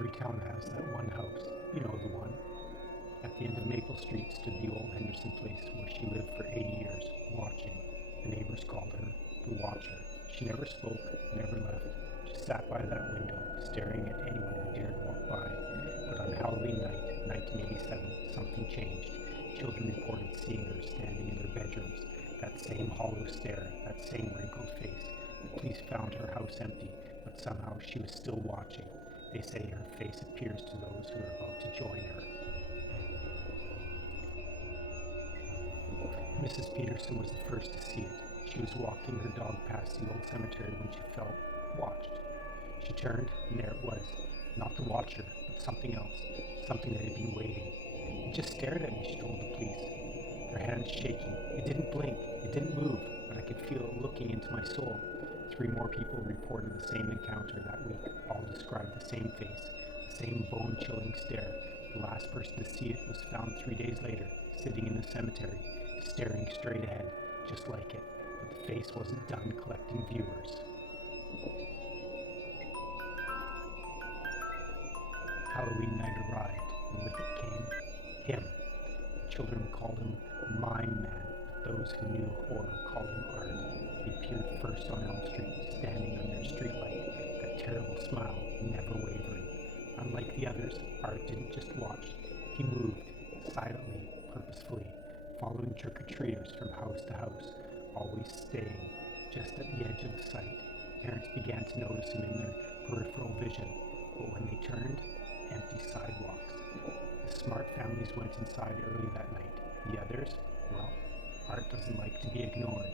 Every town has that one house, you know the one. At the end of Maple Street stood the old Henderson place where she lived for 80 years, watching. The neighbors called her the Watcher. She never spoke, never left, just sat by that window, staring at anyone who dared walk by. But on Halloween night, 1987, something changed. Children reported seeing her standing in their bedrooms, that same hollow stare, that same wrinkled face. The police found her house empty, but somehow she was still watching. They say her face appears to those who are about to join her. Mrs. Peterson was the first to see it. She was walking her dog past the old cemetery when she felt watched. She turned, and there it was. Not the Watcher, but something else. Something that had been waiting. It just stared at me, she told the police. Her hands shaking. It didn't blink. It didn't move, but I could feel it looking into my soul. 3 more people reported the same encounter that week. All described the same face, the same bone-chilling stare. The last person to see it was found 3 days later, sitting in the cemetery, staring straight ahead, just like it. But the face wasn't done collecting viewers. Halloween night arrived, and with it came him. Children called him Mime Man, but those who knew horror called him Art. He appeared first on Elm Street, standing under a streetlight, that terrible smile, never wavering. Unlike the others, Art didn't just watch. He moved, silently, purposefully, following trick-or-treaters from house to house, always staying just at the edge of the sight. Parents began to notice him in their peripheral vision, but when they turned, empty sidewalks. The smart families went inside early that night. The others, well, Art doesn't like to be ignored.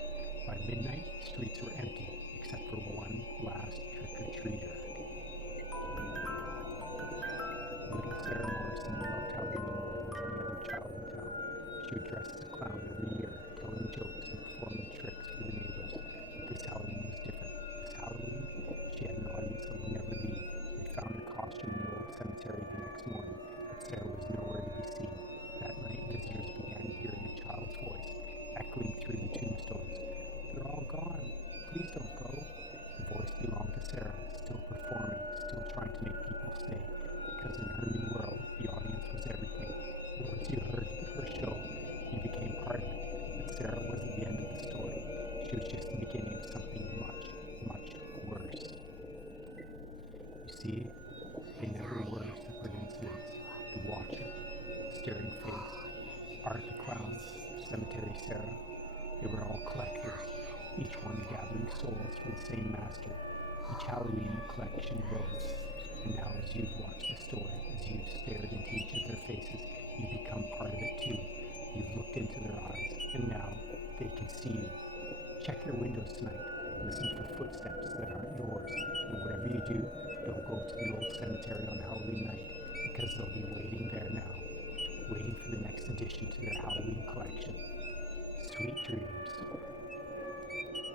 By midnight, the streets were empty, except for one last trick-or-treater. Little Sarah Morrison loved Halloween more than any other child in town. She would dress as a clown every year, telling jokes and performing tricks for the neighbors. But this Halloween was different. This Halloween, she had an audience that would never leave. They found her costume in the old cemetery the next morning, but Sarah was nowhere to be seen. That night, visitors began hearing a child's voice, echoing through the tombstones. "They're all gone. Please don't go." The voice belonged to Sarah, still performing, still trying to make people stay. Because in her new world, the audience was everything. And once you heard her show, you became part of it. But Sarah wasn't the end of the story. She was just the beginning of something much, much worse. You see, they never were separate incidents. The Watcher, staring face, Art the Clown, Cemetery Sarah, they were all collectors, each one gathering souls for the same master. Each Halloween collection grows, and now as you've watched the story, as you've stared into each of their faces, you've become part of it too. You've looked into their eyes, and now they can see you. Check your windows tonight. Listen for footsteps that aren't yours. And whatever you do, don't go to the old cemetery on Halloween night, because they'll be waiting there now, waiting for the next addition to their Halloween collection. Sweet dreams.